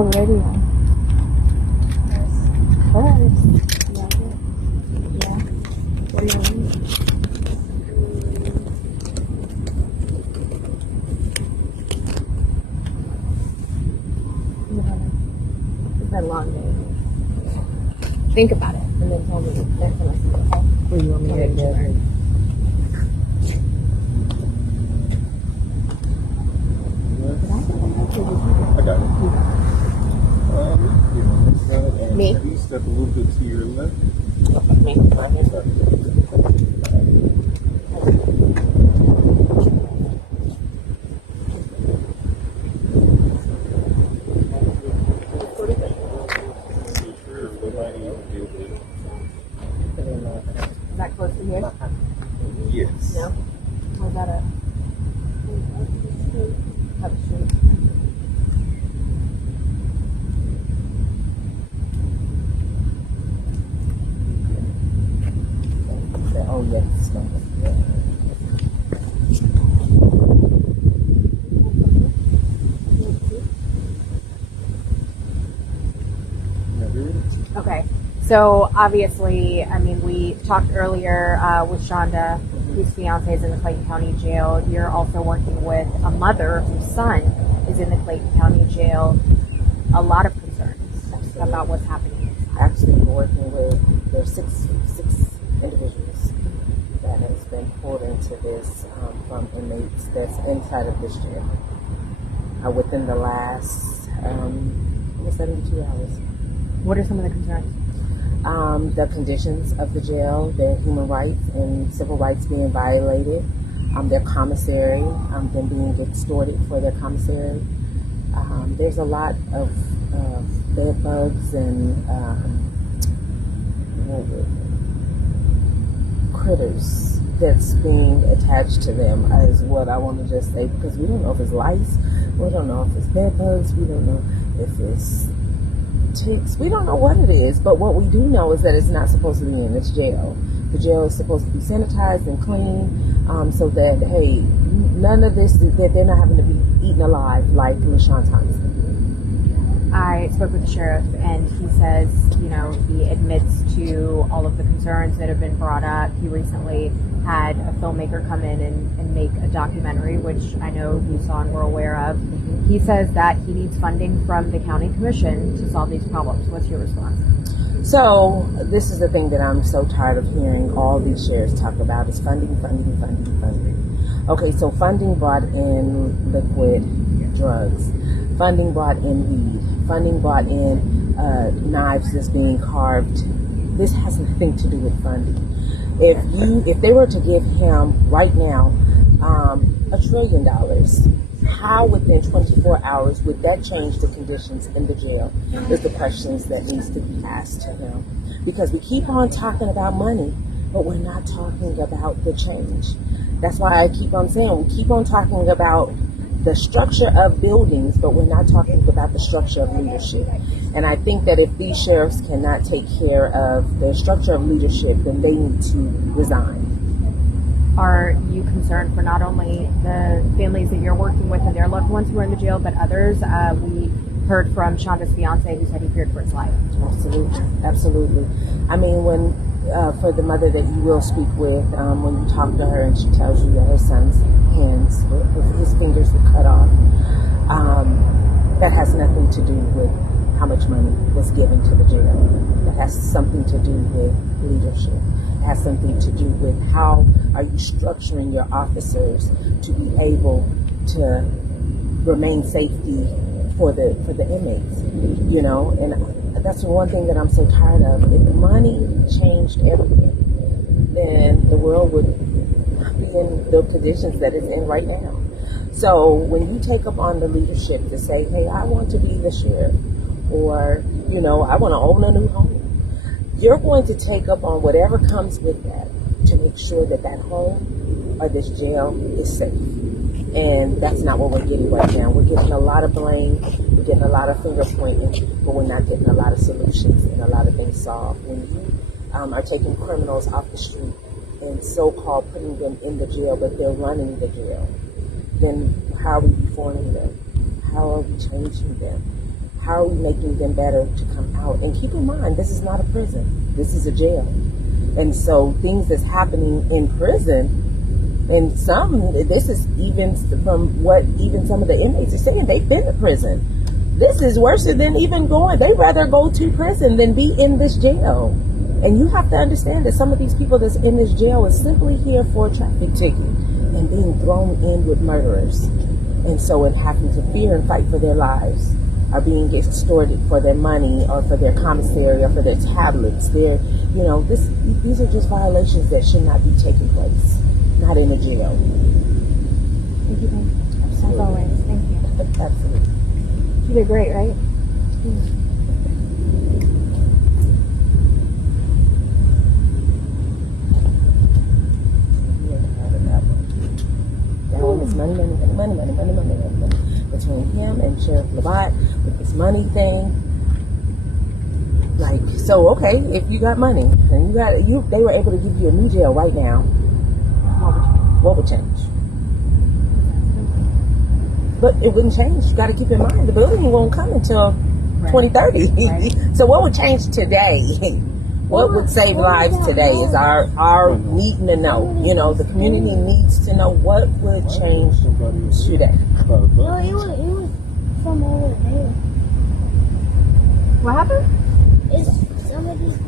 What radio? Of course. Yeah. What do you mean? It's been a long day. Think about it, and then tell me next time I see you. Okay? What do you want me to do? I got it. Me? Can you step a little bit to your left? Me. Right here. Is that close to here? Yes. No? Or is that a up street? Oh, yes. Okay. So obviously, I mean, we talked earlier with Shonda, whose fiance is in the Clayton County Jail. You're also working with a mother whose son is in the Clayton County Jail. A lot of concerns about what's happening. Actually, we're working with, there's six individuals that has been pulled into this from inmates that's inside of this jail within the last almost 72 hours. What are some of the concerns? The conditions of the jail, their human rights and civil rights being violated, their commissary, them being extorted for their commissary. There's a lot of bed bugs and critters that's being attached to them is what I want to just say, because we don't know if it's lice, we don't know if it's bed bugs, we don't know if it's ticks, we don't know what it is, but what we do know is that it's not supposed to be in this jail. The jail is supposed to be sanitized and clean, so that, hey, none of this, that they're not having to be eaten alive like LaShawn Thomas. I spoke with the sheriff, and he says, you know, he admits to all of the concerns that have been brought up. He recently had a filmmaker come in and make a documentary, which I know you saw and were aware of. He says that he needs funding from the county commission to solve these problems. What's your response? So this is the thing that I'm so tired of hearing all these sheriffs talk about is funding. Okay, so funding brought in liquid drugs. Funding brought in weed. Funding brought in knives that's being carved. This has nothing to do with funding. If they were to give him right now $1 trillion, how within 24 hours would that change the conditions in the jail? Is the questions that needs to be asked to him. Because we keep on talking about money, but we're not talking about the change. That's why I keep on saying we keep on talking about the structure of buildings, but we're not talking about the structure of leadership. And I think that if these sheriffs cannot take care of the structure of leadership, then they need to resign. Are you concerned for not only the families that you're working with and their loved ones who are in the jail, but others? We heard from Shonda's fiance who said he feared for his life. Absolutely. I mean, when for the mother that you will speak with, when you talk to her and she tells you that her son's hands, his fingers were cut off, that has nothing to do with how much money was given to the jail. It has something to do with leadership. It has something to do with how are you structuring your officers to be able to remain safety for the inmates, you know. And that's one thing that I'm so tired of. If money changed everything, then the world would be in the conditions that it's in right now. So when you take up on the leadership to say, hey, I want to be the sheriff, or, you know, I want to own a new home, you're going to take up on whatever comes with that to make sure that that home or this jail is safe. And that's not what we're getting right now. We're getting a lot of blame, we're getting a lot of finger pointing, but we're not getting a lot of solutions and a lot of things solved. When you are taking criminals off the street and so-called putting them in the jail, but they're running the jail, then how are we reforming them? How are we changing them? How are we making them better to come out? And keep in mind, this is not a prison. This is a jail. And so things that's happening in prison, and this is even from what even some of the inmates are saying, they've been to prison. This is worse than even they'd rather go to prison than be in this jail. And you have to understand that some of these people that's in this jail is simply here for a traffic ticket and being thrown in with murderers. And so in having to fear and fight for their lives, are being extorted for their money or for their commissary or for their tablets. These are just violations that should not be taking place, not in a jail. Thank you, babe. As always, thank you. Absolutely. You did great, right? That one is money. Between him and Sheriff Labatt with this money thing. Okay, if you got money and they were able to give you a new jail right now, what would change? But it wouldn't change. You got to keep in mind the building won't come until 2030. Right. So what would change today? What would save lives today is our needing to know. The community needs to know what would change today. No, it was from over there. What happened? It's somebody who's